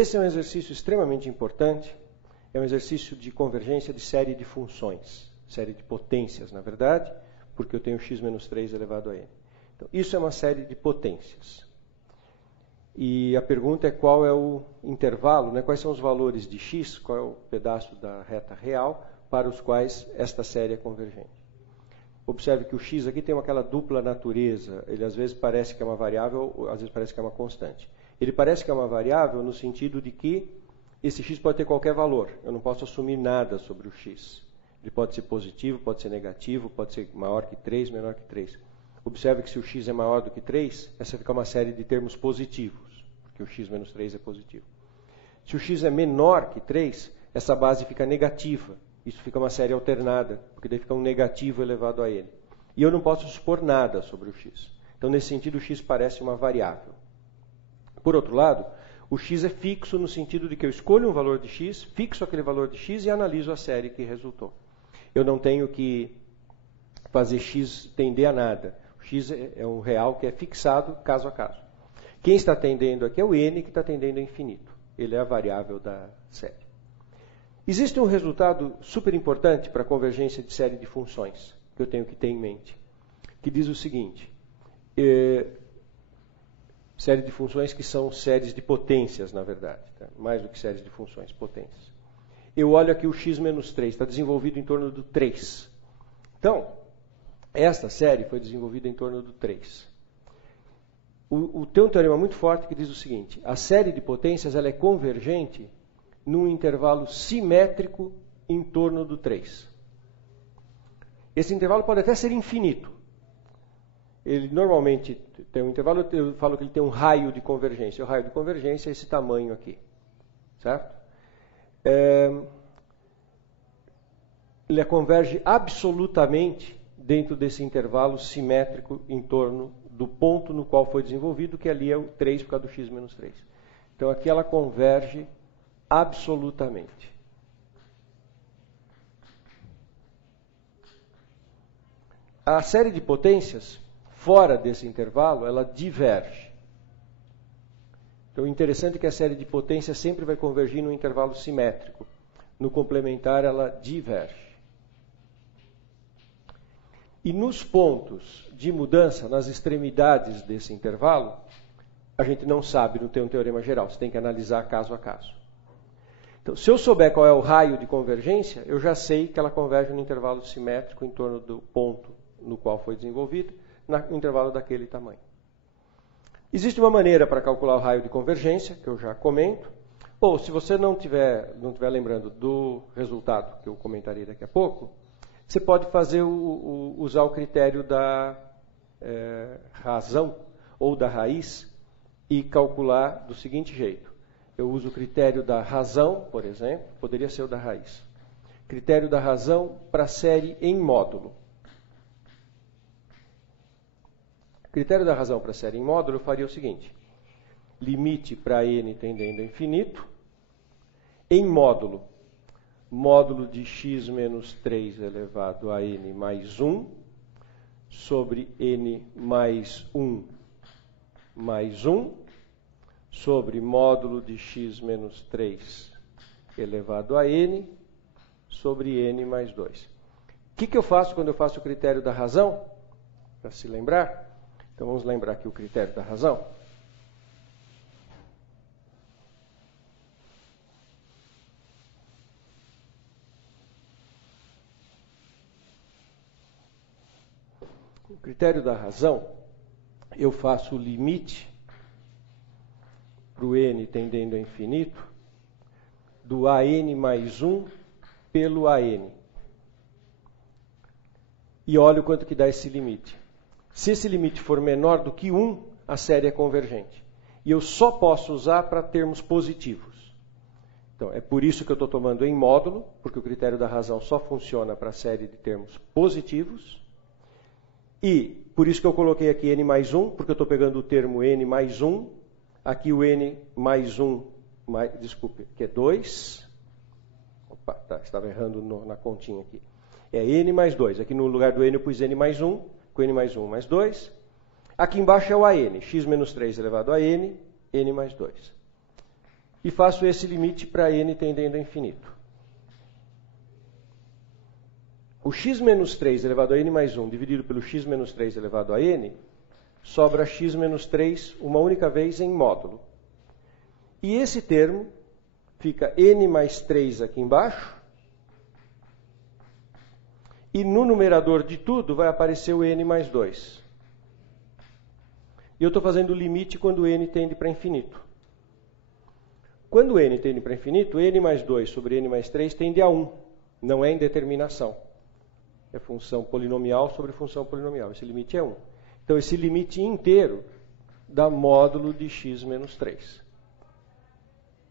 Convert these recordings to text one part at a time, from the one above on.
Esse é um exercício extremamente importante, é um exercício de convergência de série de funções, série de potências, na verdade, porque eu tenho x menos 3 elevado a n. Então, isso é uma série de potências. E a pergunta é qual é o intervalo, né? Quais são os valores de x, qual é o pedaço da reta real para os quais esta série é convergente. Observe que o x aqui tem aquela dupla natureza, ele às vezes parece que é uma variável, às vezes parece que é uma constante. Ele parece que é uma variável no sentido de que esse x pode ter qualquer valor, eu não posso assumir nada sobre o x. Ele pode ser positivo, pode ser negativo, pode ser maior que 3, menor que 3. Observe que se o x é maior do que 3, essa fica uma série de termos positivos, porque o x menos 3 é positivo. Se o x é menor que 3, essa base fica negativa. Isso fica uma série alternada, porque daí fica um negativo elevado a n. E eu não posso supor nada sobre o x. Então, nesse sentido, o x parece uma variável. Por outro lado, o x é fixo no sentido de que eu escolho um valor de x, fixo aquele valor de x e analiso a série que resultou. Eu não tenho que fazer x tender a nada. O x é um real que é fixado caso a caso. Quem está tendendo aqui é o n, que está tendendo a infinito. Ele é a variável da série. Existe um resultado super importante para a convergência de série de funções, que eu tenho que ter em mente, que diz o seguinte: série de funções que são séries de potências, na verdade, tá? Mais do que séries de funções, potências. Eu olho aqui o x menos 3, está desenvolvido em torno do 3. Então, esta série foi desenvolvida em torno do 3. Tem um teorema muito forte que diz o seguinte: a série de potências ela é convergente num intervalo simétrico em torno do 3. Esse intervalo pode até ser infinito. Ele normalmente tem um intervalo, eu falo que ele tem um raio de convergência. O raio de convergência é esse tamanho aqui. Certo? Ele converge absolutamente dentro desse intervalo simétrico em torno do ponto no qual foi desenvolvido, que ali é o 3 por causa do x menos 3. Então aqui ela converge absolutamente. A série de potências, fora desse intervalo, ela diverge. Então, o interessante é que a série de potências sempre vai convergir no intervalo simétrico. No complementar, ela diverge. E nos pontos de mudança, nas extremidades desse intervalo, a gente não sabe, não tem um teorema geral. Você tem que analisar caso a caso. Então, se eu souber qual é o raio de convergência, eu já sei que ela converge no intervalo simétrico em torno do ponto no qual foi desenvolvida, no intervalo daquele tamanho. Existe uma maneira para calcular o raio de convergência, que eu já comento. Ou, se você não estiver lembrando do resultado, que eu comentarei daqui a pouco, você pode usar o critério da razão ou da raiz e calcular do seguinte jeito. Eu uso o critério da razão, por exemplo, poderia ser o da raiz. Critério da razão para a série em módulo. Critério da razão para a série em módulo, eu faria o seguinte: limite para n tendendo a infinito, em módulo, módulo de x menos 3 elevado a n mais 1, sobre n mais 1 mais 1, sobre módulo de x menos 3 elevado a n, sobre n mais 2. O que eu faço quando eu faço o critério da razão? Para se lembrar. Então, vamos lembrar aqui o critério da razão. O critério da razão, eu faço o limite para o n tendendo a infinito do an mais 1 pelo an. E olho quanto que dá esse limite. Se esse limite for menor do que 1, a série é convergente. E eu só posso usar para termos positivos. Então, é por isso que eu estou tomando em módulo, porque o critério da razão só funciona para a série de termos positivos. E por isso que eu coloquei aqui n mais 1, porque eu estou pegando o termo n mais 1. Aqui o n mais 1, que é 2. Opa, estava errando na continha aqui. É n mais 2. Aqui no lugar do n eu pus n mais 1. Com n mais 1 mais 2. Aqui embaixo é o an, x menos 3 elevado a n, n mais 2. e faço esse limite para n tendendo a infinito. O x menos 3 elevado a n mais 1 dividido pelo x menos 3 elevado a n, sobra x menos 3 uma única vez em módulo. E esse termo fica n mais 3 aqui embaixo, e no numerador de tudo vai aparecer o n mais 2. E eu estou fazendo o limite quando n tende para infinito. Quando n tende para infinito, n mais 2 sobre n mais 3 tende a 1. Não é indeterminação. É função polinomial sobre função polinomial. Esse limite é 1. Então, esse limite inteiro dá módulo de x menos 3.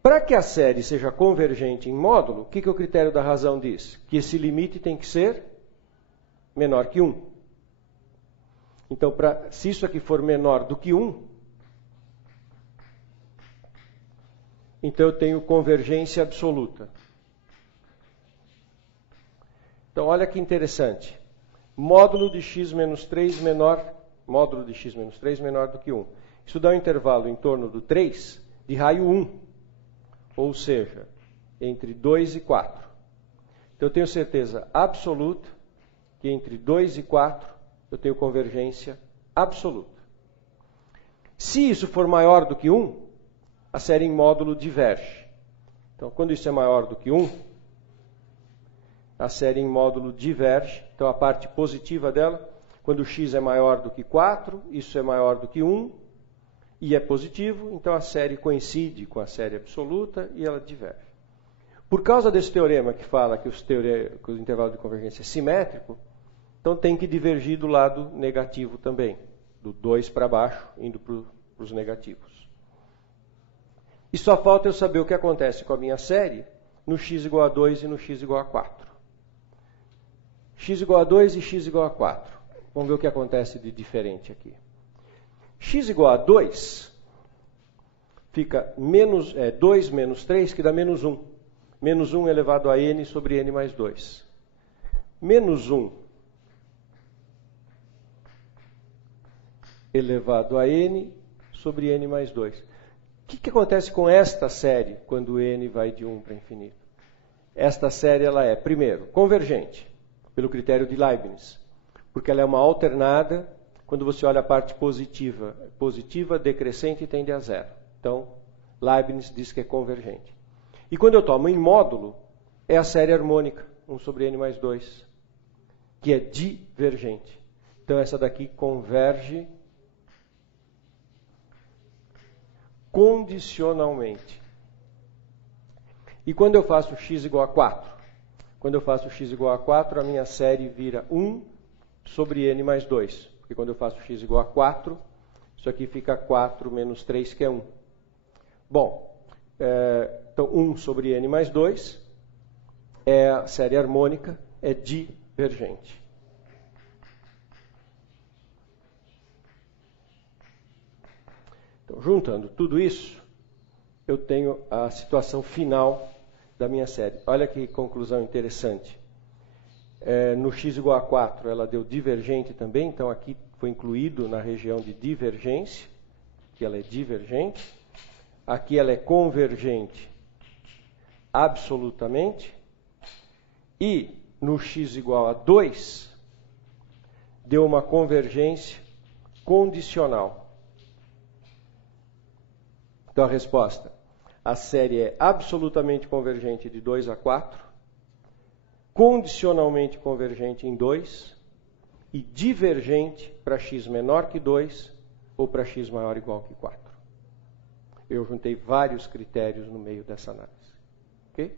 Para que a série seja convergente em módulo, o que o critério da razão diz? Que esse limite tem que ser menor que 1. Então, se isso aqui for menor do que 1, então eu tenho convergência absoluta. Então, olha que interessante. Módulo de x menos 3 menor do que 1. Isso dá um intervalo em torno do 3 de raio 1. Ou seja, entre 2 e 4. Então, eu tenho certeza absoluta que entre 2 e 4 eu tenho convergência absoluta. Se isso for maior do que 1, a série em módulo diverge. Então, quando isso é maior do que 1, a série em módulo diverge. Então, a parte positiva dela, quando x é maior do que 4, isso é maior do que 1, e é positivo, então a série coincide com a série absoluta e ela diverge. Por causa desse teorema que fala que o intervalo de convergência é simétrico, então tem que divergir do lado negativo também, do 2 para baixo, indo para os negativos. E só falta eu saber o que acontece com a minha série no x igual a 2 e no x igual a 4. X igual a 2 e x igual a 4. Vamos ver o que acontece de diferente aqui. X igual a 2 fica 2 menos 3, que dá menos 1. Menos 1 elevado a n sobre n mais 2. Menos 1 elevado a n sobre n mais 2. O que acontece com esta série quando n vai de 1 para infinito? Esta série ela é, primeiro, convergente, pelo critério de Leibniz, porque ela é uma alternada. Quando você olha a parte positiva, decrescente e tende a zero. Então, Leibniz diz que é convergente. E quando eu tomo em módulo, é a série harmônica, 1 sobre n mais 2, que é divergente. Então, essa daqui converge condicionalmente. E quando eu faço x igual a 4? Quando eu faço x igual a 4, a minha série vira 1 sobre n mais 2. Porque quando eu faço x igual a 4, isso aqui fica 4 menos 3, que é 1. Bom, então 1 sobre n mais 2 é a série harmônica, é divergente. Então, juntando tudo isso, eu tenho a situação final da minha série. Olha que conclusão interessante. No x igual a 4, ela deu divergente também, então aqui foi incluído na região de divergência, que ela é divergente. Aqui ela é convergente absolutamente. E no x igual a 2, deu uma convergência condicional. Então a resposta, a série é absolutamente convergente de 2 a 4, condicionalmente convergente em 2 e divergente para x menor que 2 ou para x maior ou igual que 4. Eu juntei vários critérios no meio dessa análise. Ok?